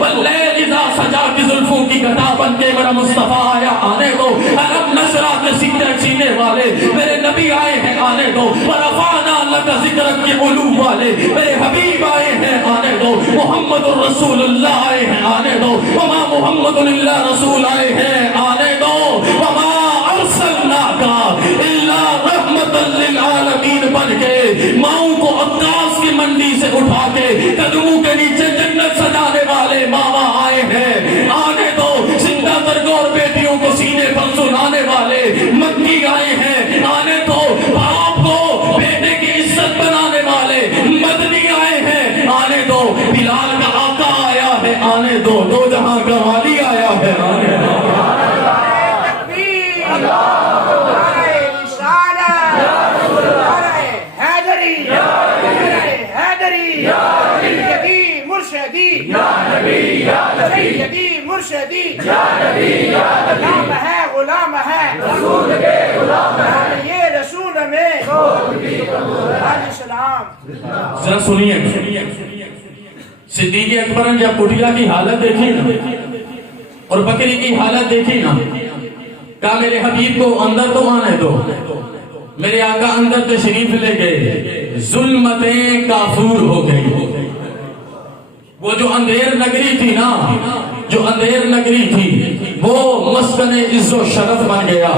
واللیل اذا سجا کی زلفوں کی گھٹا بن کے میرا مصطفیٰ آیا آنے دو. علم نشرح کے سینے والے میرے نبی آئے ہیں آنے دو. ورفعنا لک ذکرک کے علوم والے میرے حبیب آئے ہیں آنے دو. محمد الرسول اللہ آئے ہیں آنے دو. وما محمد الا رسول آئے ہیں آنے دو. وما ارسلناک الا رحمت للعالمین بن کے ماؤں کو عکاس کی منڈی سے اٹھا کے قدموں کے نیچے جنت سجانے والے ماما آئے ہیں آنے دو. زندہ درگور بیٹیوں کو سینے پر سلانے والے مکی آئے ہیں آنے دو. باپ کو بیٹے کی عزت بنانے والے مدنی آئے ہیں آنے دو. بلال کا آقا آیا ہے آنے دو. دو جہاں کا والی آیا ہے آنے دو. سیدی مرشدی غلام ہے غلام ہے رسول کے غلام ہے یہ رسول میں علیہ السلام. ذرا سنیے صدیق اکبر نے جب کٹیا کی حالت دیکھی نا اور بکری کی حالت دیکھی نا کہا میرے حبیب کو اندر تو آنے دو. میرے آقا اندر تشریف لے گئے. ظلمتیں کافور ہو گئی. وہ جو اندھیر نگری تھی نا جو اندھیر نگری تھی وہ مسکن عز و شرف بن گیا.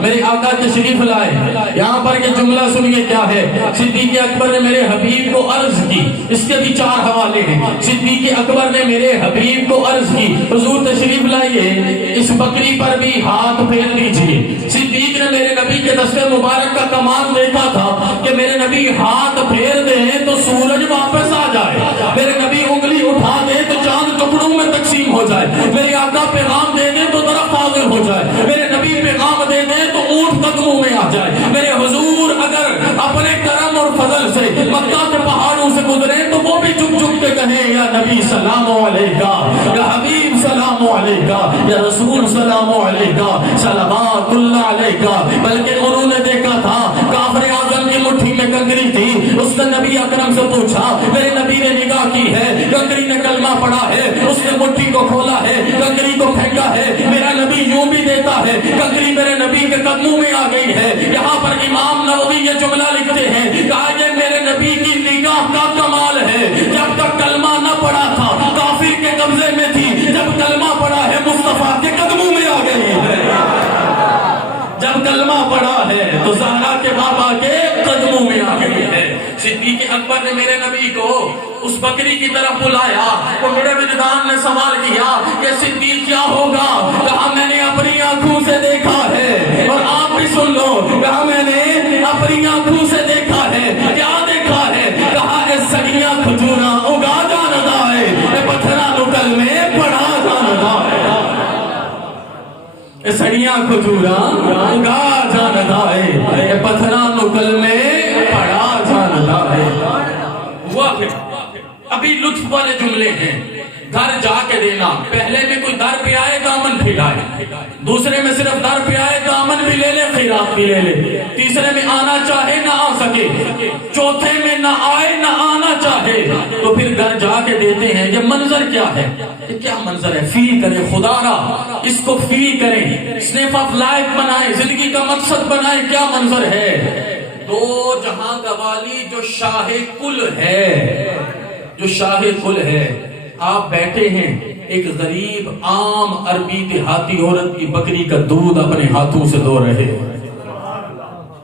میرے آقا تشریف لائے. یہاں پر یہ جملہ سنیے کیا ہے. صدیق اکبر نے میرے حبیب کو عرض کی. اس کے بھی 4 حوالے ہیں. صدیق اکبر نے میرے حبیب کو عرض کی حضور تشریف لائیے اس بکری پر بھی ہاتھ پھیر دیجیے. صدیق نے میرے نبی کے دست مبارک کا کمان دیکھا تھا کہ میرے نبی ہاتھ پھیر دیں تو سورج واپس آ جائے. میرے نبی انگلی اٹھا دے تو چاند ٹکڑوں میں تقسیم ہو جائے. میرے آقا پیغام دے دے تو درخت حاضر ہو جائے. میرے نبی پیغام دے دے تو اونٹ قدموں میں آ جائے. میرے حضور اگر اپنے کرم اور فضل سے مکہ کے پہاڑوں سے گزرے تو وہ بھی چپ چپ کے کہیں یا نبی سلام علیکہ یا حبیب سلام علیکہ یا رسول سلام علیکہ صلوات اللہ علیکہ. بلکہ انہوں نے دیکھا تھا کافر اعظم کی مٹھی میں کنکری تھی. اس نے نبی اکرم سے پوچھا. میرے نبی نے نگاہ کی ہے کنکری نے کلمہ پڑھا ہے. اس نے مٹھی کو کھولا ہے کنکری کو پھینکا ہے. میرا نبی یوں بھی دیتا ہے کنکری میرے نبی کے قدموں میں آ گئی ہے. یہاں پر امام نووی یہ جملہ لکھتے ہیں کہا یہ میرے نبی کی نگاہ کا کمال ہے. جب تک کلمہ نہ پڑھا تھا کافر کے قبضے میں تھی. جب کلمہ پڑھا ہے مصطفیٰ کے قدموں میں آ گئی ہے. جب کلمہ پڑھا ہے تو زہرا کے بابا کے قدموں میں آ گئی ہے. صدیق اکبر نے میرے نبی کو اس بکری کی طرف بلایا تو میرے وجدان نے سوال کیا کہ صدیق کیا ہوگا. کہا میں نے اپنی آنکھوں سے دیکھا ہے. اور آپ بھی سن لو. کہا میں نے اپنی آنکھوں سے دیکھا ہے. کیا دیکھا ہے. کہا اے سڑیاں کھجوراں اگا جاندا ہے اے پتھراں نکل میں پڑا جاندا ہے. اے سڑیاں کھجوراں اگا جاندا ہے اے پتھراں نکل میں پڑا جاندا ہے. ہوا پھر ابھی لطف والے جملے ہیں. گھر جا کے دینا. پہلے میں کوئی در پہ آئے دامن پھیلائے. دوسرے میں صرف در پہ آئے دامن بھی لے لے خیرات بھی لے لے. تیسرے میں آنا چاہے نہ آ سکے. چوتھے میں نہ آئے نہ آنا چاہے تو پھر گھر جا کے دیتے ہیں. یہ منظر کیا ہے. یہ کیا منظر ہے. فیل کریں خدا را اس کو فیل کریں. اسنیپ آف لائف بنائیں. زندگی کا مقصد بنائیں. کیا منظر ہے. دو جہاں کا والی جو شاہ کل ہے جو شاہ کل ہے. آپ بیٹھے ہیں ایک غریب عام عربی دیہاتی عورت کی بکری کا دودھ اپنے ہاتھوں سے دھو رہے ہیں.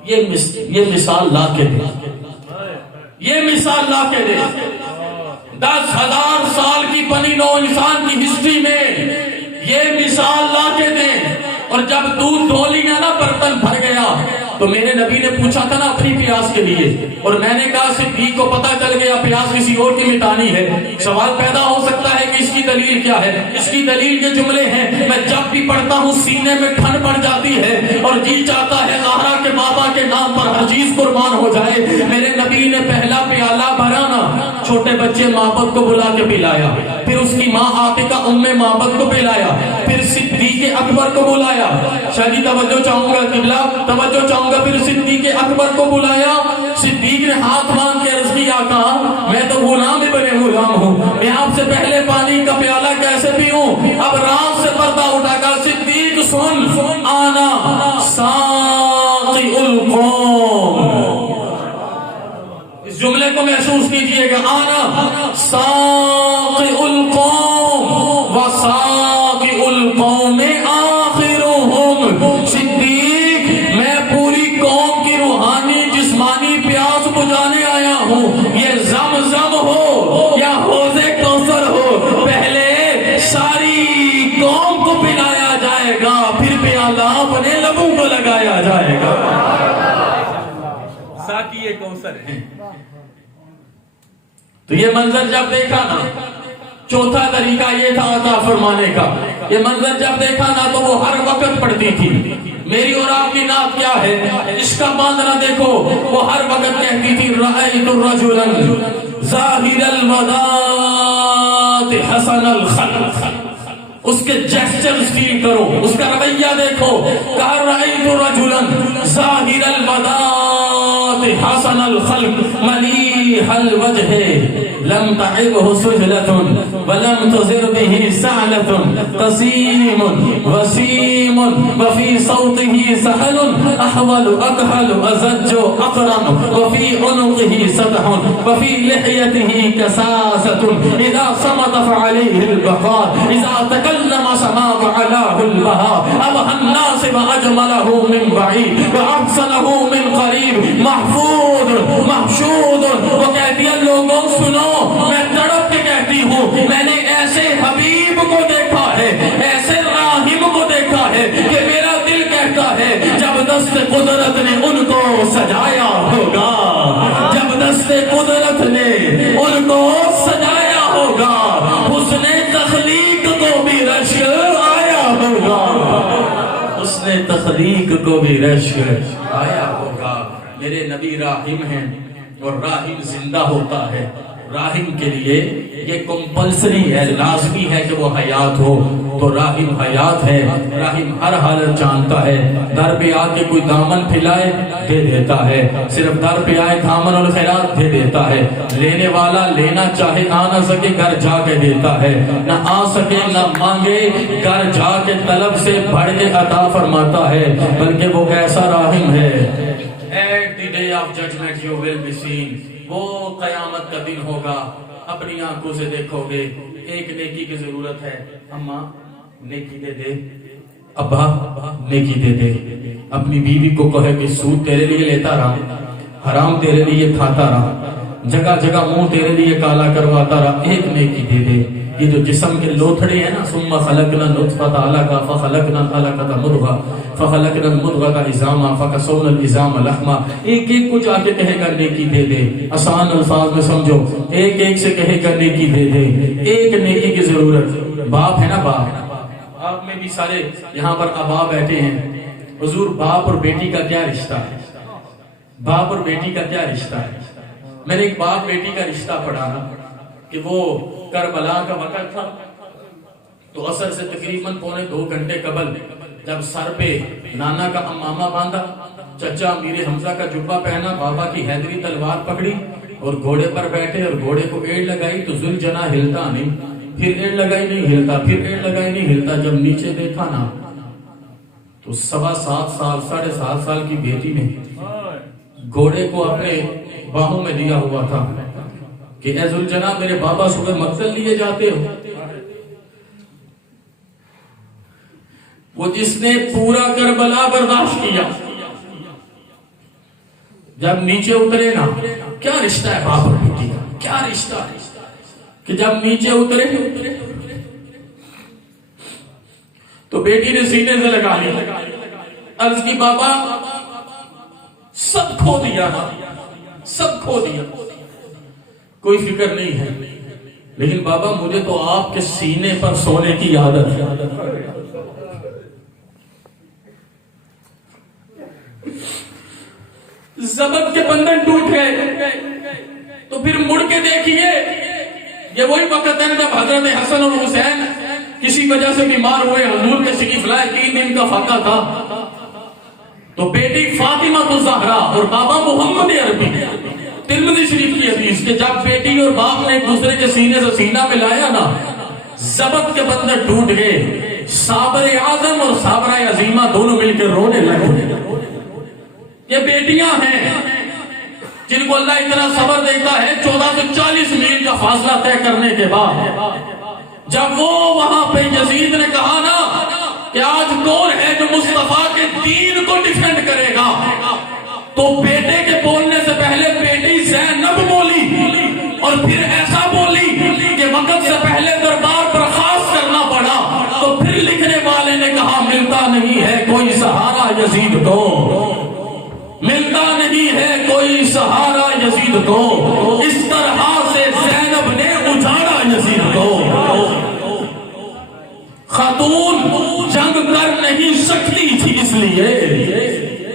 یہ مثال لا کے دے. یہ مثال لا کے دے. 10,000 سال کی بنی نو انسان کی ہسٹری میں یہ مثال لا کے دے. اور جب دودھ دھو لیا نا برتن بھر گیا تو میرے نبی نے پوچھا تھا نا اپنی پیاس کے لیے. اور میں نے کہا صدیق کو پتا چل گیا پیاس کسی اور کی مٹانی ہے. سوال پیدا ہو سکتا ہے کہ اس کی دلیل کیا ہے. اس کی دلیل یہ جملے ہیں. میں جب بھی پڑھتا ہوں سینے میں ٹھنڈ پڑ جاتی ہے اور جی چاہتا ہے زہرا کے بابا کے نام پر ہر چیز قربان ہو جائے. میرے نبی نے پہلا پیالہ بھرا نا چھوٹے بچے محبت کو بلا کے پلایا. پھر اس کی ماں عاتقہ محبت کو پلایا. پھر صدیق اکبر کو بلایا. شاہ جی توجہ چاہوں گا قبلہ توجہ چاہوں گا. پھر صدیق اکبر کو بلایا. صدیق نے ہاتھ مانگ کے عرض کیا آقا میں تو غلام ابن غلام ہوں. میں آپ سے پہلے پانی کا پیالہ کیا سن آنا ساقی القوم. اس جملے کو محسوس کیجئے گا. آنا ساقی القوم و ساقی القوم آخرهم. صدیق میں پوری قوم کی روحانی جسمانی پیاس بجھانے آیا ہوں. یہ زمزم ہو یا حوض کوثر ہو، پہلے ساری قوم کو پلایا جائے گا، پھر پیالہ اپنے لبوں کو لگایا جائے گا. ساقی کوثر ہے. تو یہ منظر جب دیکھا نا، چوتھا طریقہ یہ تھا عطا فرمانے کا. یہ منظر جب دیکھا نا تو وہ ہر وقت پڑھتی تھی. میری اور آپ کی نعت کیا ہے؟ اس کا باندھنا دیکھو. وہ ہر وقت کہتی تھی رأیت رجلا ظاہر الوداع حسن الخلق. اس کے جیسچرز فیل کرو، اس کا رویہ دیکھو. کہا رأیت رجلا ظاہر الوداع حسن الخلق ملیح الوجہ لم تعبه سجلة ولم تزر به سعلة قسيم وسيم وفي صوته سهل أحول أكحل أزج أقرن وفي عنقه سدح وفي لحيته كساسة إذا صمت فعليه البقاء إذا تكلم سماء علاه البهاء أبهى الناس وأجمله من بعيد وأحسنه من قريب محفوظ محشود. وہ کہتی ہے لوگوں سنو، میں تڑپ کے کہتی ہوں میں نے ایسے حبیب کو دیکھا ہے، ایسے راہم کو دیکھا ہے کہ میرا دل کہتا ہے جب دست قدرت نے ان کو سجایا ہوگا، جب دست قدرت نے ان کو سجایا ہوگا، حسن تخلیق کو بھی رشک آیا ہوگا، حسن تخلیق کو بھی رشک آیا ہوگا. میرے نبی راہم ہیں اور راہم زندہ ہوتا ہے. راہم کے لیے یہ کمپلسری ہے، لازمی ہے کہ وہ حیات ہو. تو راہم حیات ہے. راہم ہر حالت جانتا ہے. در پہ آ کے کوئی دامن پھیلائے دے دیتا ہے، صرف در پہ آئے دامن اور خیرات دے دیتا ہے. لینے والا لینا چاہے آ نہ سکے گھر جا کے دیتا ہے، نہ آ سکے نہ مانگے گھر جا کے طلب سے بڑھ کے عطا فرماتا ہے. بلکہ وہ ایسا راہم ہے. At the day of judgment you will be seen. وہ قیامت کا دن ہوگا، اپنی آنکھوں سے دیکھو گے. ایک نیکی کی ضرورت ہے. اماں نیکی دے دے، ابا نیکی دے دے. اپنی بیوی کو کہے کہ سود تیرے لیے لیتا رہا، حرام تیرے لیے کھاتا رہا، جگہ جگہ منہ تیرے لیے کالا کرواتا رہا، ایک نیکی دے دے. یہ جو جسم کے لوتھڑے ہیں نا، ثم خلقنا نطفۃ علقۃ فخلقنا العلقۃ مضغۃ فخلقنا المضغۃ عظاما فکسونا العظام لحما. ایک ایک کو جا کے کہے گا نیکی دے دے. آسان الفاظ میں سمجھو، ایک ایک سے کہے گا نیکی دے دے. ایک نیکی کی ضرورت. باپ ہے نا، باپ، آپ میں بھی سارے یہاں پر آبا بیٹھے ہیں. حضور باپ اور بیٹی کا کیا رشتہ ہے؟ باپ اور بیٹی کا کیا رشتہ ہے؟ میں نے ایک باپ بیٹی کا رشتہ پڑھا نا کہ وہ کربلا کا وقت تھا تو عصر سے تقریباً 2.25 گھنٹے قبل جب سر پہ نانا کا امامہ باندھا، چچا امیر حمزہ کا جبہ پہنا، بابا کی حیدری تلوار پکڑی اور گھوڑے پر بیٹھے اور گھوڑے کو ایڑ لگائی تو ذوالجناح ہلتا نہیں، پھر ایڑ لگائی نہیں ہلتا، پھر ایڑ لگائی نہیں ہلتا. جب نیچے دیکھا نا تو 7.25 سال 7.5 سال کی بیٹی نے گھوڑے کو اپنے باہوں میں لیا ہوا تھا کہ اے ذوالجناح میرے بابا صبح مقتل لیے جاتے ہو. وہ جس نے پورا کربلا برداشت کیا، جب نیچے اترے نا، کیا رشتہ ہے باپ اور بیٹی کا، کیا رشتہ ہے کہ جب نیچے اترے تو بیٹی نے سینے سے لگا لیا، عرض کی بابا سب کھو دیا نا، سب کھو دیا، کوئی فکر نہیں ہے، لیکن بابا مجھے تو آپ کے سینے پر سونے کی عادت ہے. زبط کے بندھن ٹوٹ گئے تو پھر مڑ کے دیکھیے، یہ وہی وقت ہے جب حضرت حسن اور حسین کسی وجہ سے بیمار ہوئے، حضور کے شریف لائے، 3 دن کا فاقہ تھا، تو بیٹی فاطمہ الزہرا اور بابا محمد عربی، ترمذی شریف کی حدیث کہ جب بیٹی اور باپ نے ایک دوسرے کے سینے سے سینہ ملایا نا، ضبط کے بندر ٹوٹ گئے، صابر اعظم اور صابرہ عظیمہ دونوں مل کے رونے لگے۔ یہ بیٹیاں ہیں جن کو اللہ اتنا صبر دیتا ہے 14 سے 40 میل کا فاصلہ طے کرنے کے بعد جب وہ وہاں پہ یزید نے کہا نا کہ آج کون ہے جو مصطفیٰ کے دین کو ڈیفینڈ کرے گا، تو بیٹے کے بولنے سے پہلے بیٹی زینب بولی اور پھر ایسا بولی کہ وقت سے پہلے دربار پر خاص کرنا پڑا۔ تو پھر لکھنے والے نے کہا ملتا نہیں ہے کوئی سہارا یزید کو، ملتا نہیں ہے کوئی سہارا یزید کو، اس طرح سے زینب نے اجاڑا یزید کو۔ خاتون جنگ کر نہیں سکتی تھی، اس لیے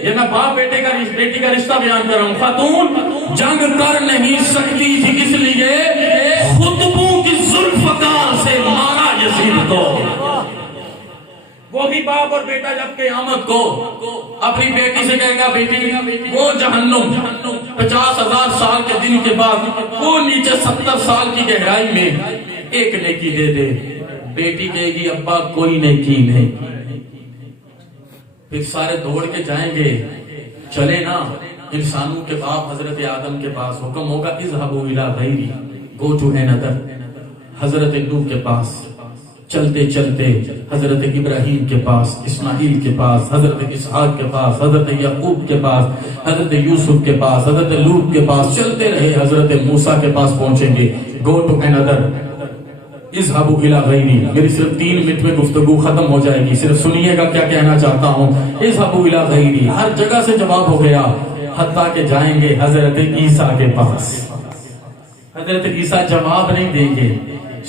یہ میں باپ بیٹی کا رشتہ بیان کر رہا ہوں۔ خاتون جنگ کر نہیں سکتی تھی، اس لیے خطبوں کی ذوالفقار سے مارا یزید کو۔ وہ بھی باپ اور بیٹا جب قیامت کو اپنی بیٹی سے کہے گا بیٹی وہ جہنم 50,000 سال کے دن کے بعد وہ نیچے 70 سال کی گہرائی میں ایک نیکی دے دے، بیٹی کہے گی ابا کوئی نیکی نہیں۔ پھر سارے دوڑ کے جائیں گے، چلے نا انسانوں کے باپ حضرت آدم کے پاس، حکم ہوگا اذهبوا الى غیری، گو ٹو another، حضرت نوح کے پاس، چلتے چلتے حضرت ابراہیم کے پاس، اسماعیل کے پاس، حضرت اسحاق کے پاس، حضرت یعقوب کے پاس، حضرت یوسف کے پاس، حضرت لوط کے پاس، چلتے رہے حضرت موسیٰ کے پاس پہنچیں گے۔ گو ٹو another، اذهبوا الى غیری۔ میری صرف 3 منٹ میں گفتگو ختم ہو جائے گی، صرف سنیے گا کیا کہنا چاہتا ہوں۔ اذهبوا الى غیری، ہر جگہ سے جواب ہو گیا، حتیٰ کہ جائیں گے حضرت عیسیٰ کے پاس۔ حضرت عیسیٰ جواب نہیں دیں گے،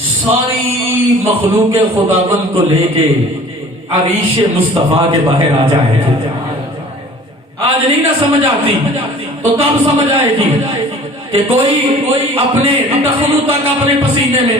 ساری مخلوق خداوند کو لے کے عریش مصطفیٰ کے باہر آ جائے گی۔ آج نہیں نہ سمجھ آتی تو تب سمجھ آئے گی کہ کوئی اپنے ٹخنوں تک، اپنے پسینے میں،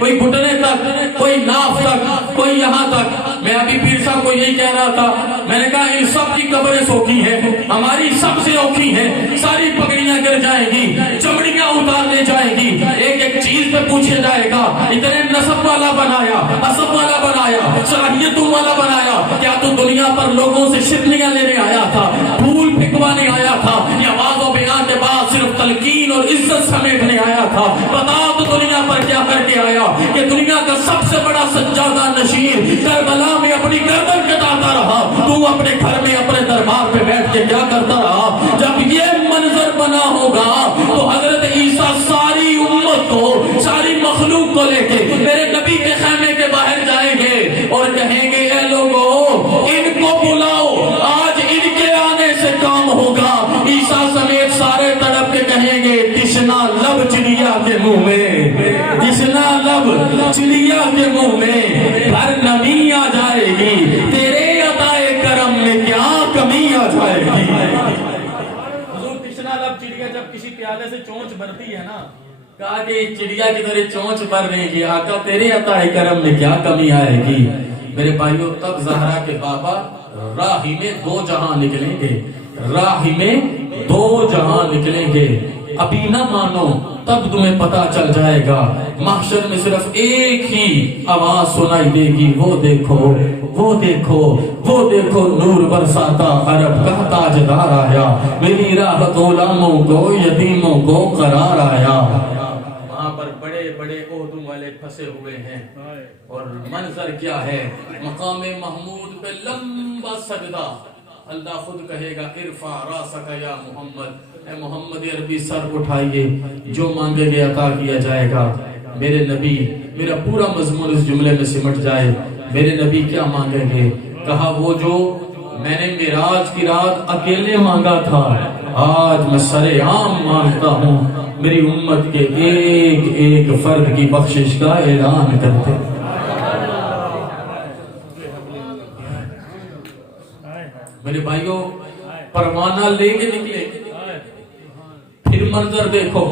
کوئی گھٹنے تک، کوئی ناف تک، کوئی یہاں تک۔ میں ابھی پیر صاحب کو یہی کہہ رہا تھا، میں نے کہا ان سب کی قبریں سوکھی ہیں، ہماری سب سے اوکھی ہیں، ساری پگڑیاں گر جائیں گی، چمڑیاں اتار لے جائیں گی، ایک ایک چیز پہ پوچھے جائے گا اتنے نسب والا بنایا، عصب والا بنایا، صلاحیتوں والا بنایا، کیا تو دنیا پر لوگوں سے شکنیاں لینے آیا تھا، پھول پھکوانے آیا تھا، یا آواز و بیان کے بعد صرف تلقین اور عزت سمیٹنے آیا تھا؟ بتا تو دنیا پر کیا کر کے آیا کہ دنیا کا سب سے بڑا سجادہ نشین کربلا میں اپنی گردن کٹاتا رہا، تو اپنے گھر میں اپنے دربار پہ بیٹھ کے کیا کرتا رہا؟ جب یہ منظر بنا ہوگا تو حضرت عیسیٰ ساری امت کو، ساری مخلوق کو لے کے میرے نبی کے خیمے کے باہر جائیں گے اور کہیں گے اے لوگو ان کو بلاؤ، آج ان کے آنے سے کام ہوگا۔ عیسیٰ سمیت سارے تڑپ کے کہیں گے تشنا لب چڑیا کے منہ میں، تشنا لب چڑیا کے منہ میں ہر نمی آ جائے گی، تیرے عطائے کرم میں کیا کمی آ جائے گی۔ حضور تشنا لب چڑیا جب کسی پیالے سے چونچ بھرتی ہے نا، کہا کہ چڑیا کی طرح چونچ بھر رہے گی، آقا تیرے عطائے کرم میں کیا کمی آئے گی۔ میرے بھائیو تب زہرا کے بابا راہی میں 2 جہاں نکلیں گے، راہی میں 2 جہاں نکلیں گے۔ ابھی نہ مانو تب تمہیں پتا چل جائے گا، محشر میں صرف ایک ہی آواز سنائی دے گی، وہ دیکھو وہ دیکھو وہ دیکھو نور برساتا عرب کا تاجدار آیا، میری راحت غلاموں کو یتیموں کو قرار آیا۔ وہاں پر بڑے بڑے عہدوں والے پھنسے ہوئے ہیں اور منظر کیا ہے؟ مقام محمود پہ لمبا سجدہ، اللہ خود کہے گا ارفع راسک یا محمد، اے محمد عربی سر اٹھائیے، جو مانگے گے عطا کیا جائے گا۔ میرے نبی، میرا پورا مضمون اس جملے میں سمٹ جائے، میرے نبی کیا مانگیں گے؟ کہا وہ جو میں نے معراج کی رات اکیلے مانگا تھا، آج میں سر عام مانگتا ہوں، میری امت کے ایک ایک فرد کی بخشش کا اعلان کرتے۔ میرے بھائیوں پروانہ لے کے نکلے، پھر منظر دیکھو،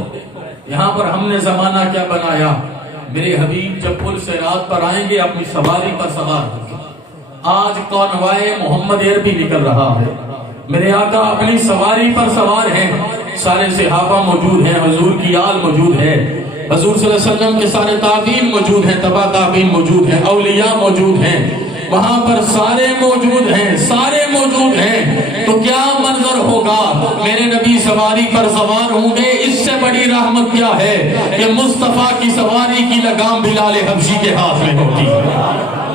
یہاں پر ہم نے زمانہ کیا بنایا۔ میرے حبیب جب پل صراط پر آئیں گے اپنی سواری پر سوار ہوں گے، آج کانوائے محمد عربی نکل رہا ہے، میرے آقا اپنی سواری پر سوار ہیں، سارے صحابہ موجود ہیں، حضور کی آل موجود ہے، حضور صلی اللہ علیہ وسلم کے سارے تابعین موجود ہیں، تبع تابعین موجود ہیں، اولیاء موجود ہیں، وہاں پر سارے موجود ہیں، سارے موجود ہیں، تو کیا منظر ہوگا؟ میرے نبی سواری پر سوار ہوں گے، اس سے بڑی رحمت کیا ہے کہ مصطفیٰ کی سواری کی لگام بلال حبشی کے ہاتھ میں ہوگی،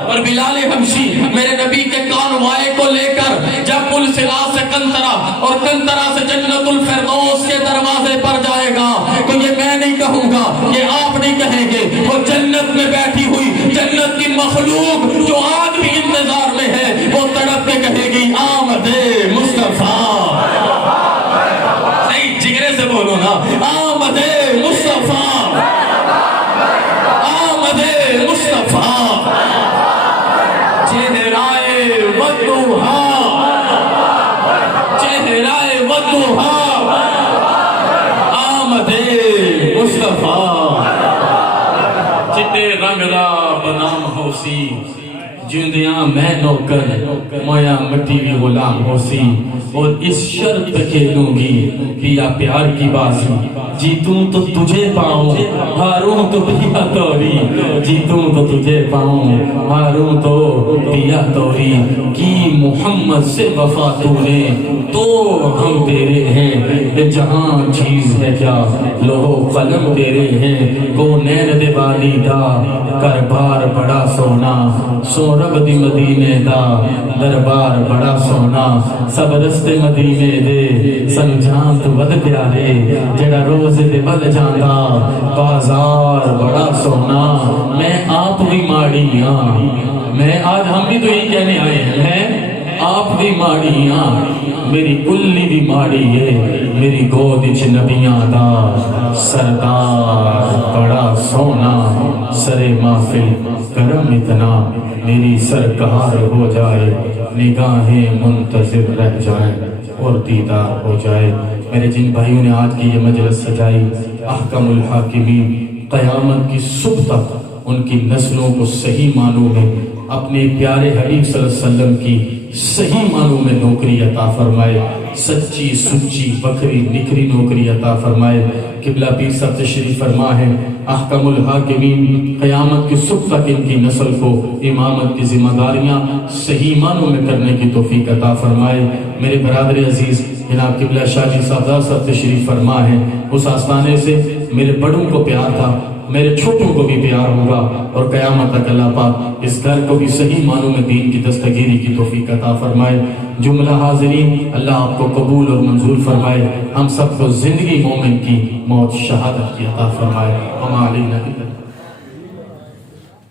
اور بلال حبشی میرے نبی کے کانوائے کو لے کر جب پل صلا سے کنترا اور کنترا سے جنت الفردوس کے دروازے پر جائے گا تو یہ میں نہیں کہوں گا، یہ آپ نہیں کہیں گے، وہ جنت میں بیٹھی ہوئی جنت کی مخلوق جو آج بھی انتظار میں ہے وہ تڑپ کے کہے گی آمد مصطفیٰ، صحیح جگرے سے بولو نا، آمد مصطفیٰ، آمد مصطفیٰ، چہرائے وضحا، چہرائے وضحا، آمد مصطفیٰ، چٹے رنگ را بنام ہوسی، جندیاں میں نوکر مویا مٹی بھی غلام ہوسی، اور اس شرط پہ کھیلوں گی پیا پیار کی بازی، جیتوں تو تجھے پاؤں ہاروں تو پیا توری، جیتوں تو تجھے پاؤں ہاروں تو پیا توری، کی محمد سے وفا تو نے تو ہم تیرے ہیں، جہاں چیز ہے کیا لوہ قلم تیرے ہیں، کو نین دے والی دا کربار بڑا سونا، سو رب دی مدینے دا دربار بڑا سونا، سب رستے مدینے دے سن جان تو ود پیارے، جڑا روز دے ود جاندا بازار بڑا سونا، میں آپ بھی ماڑی ہاں، میں آج ہم بھی تو یہی کہنے آئے ہیں، میں آپ بھی ماڑی ہاں، میری کلی بھی ماڑی ہے، میری گود وچ نبیاں دا سردار بڑا سونا، سرے محفل کرم اتنا میری سرکار ہو جائے، نگاہیں منتظر رہ جائیں اور دیدار ہو جائے۔ میرے جن بھائیوں نے آج کی یہ مجلس سجائی، احکم الحاکمین، قیامت کی صبح تک ان کی نسلوں کو صحیح معنوں میں اپنے پیارے حبیب صلی اللہ علیہ وسلم کی صحیح معنوں میں نوکری عطا فرمائے، سچی سچی بکری نکری نوکری عطا فرمائے۔ قبلہ پیر صاحب تشریف فرما ہے، احکم الحاکمین، قیامت کی صبح تک ان کی نسل کو امامت کی ذمہ داریاں صحیح معنوں میں کرنے کی توفیق عطا فرمائے۔ میرے برادر عزیز جناب قبلہ شاہ جی صاحب تشریف فرما ہے، اس آستانے سے میرے بڑوں کو پیار تھا، میرے چھوٹوں کو بھی پیار ہوگا، اور قیامت تک اللہ پاک اس گھر کو بھی صحیح معنوں میں دین کی دستگیری کی توفیق عطا فرمائے۔ جملہ حاضرین، اللہ آپ کو قبول اور منظور فرمائے، ہم سب کو زندگی مومن کی، موت شہادت کی عطا فرمائے۔ ہم علینا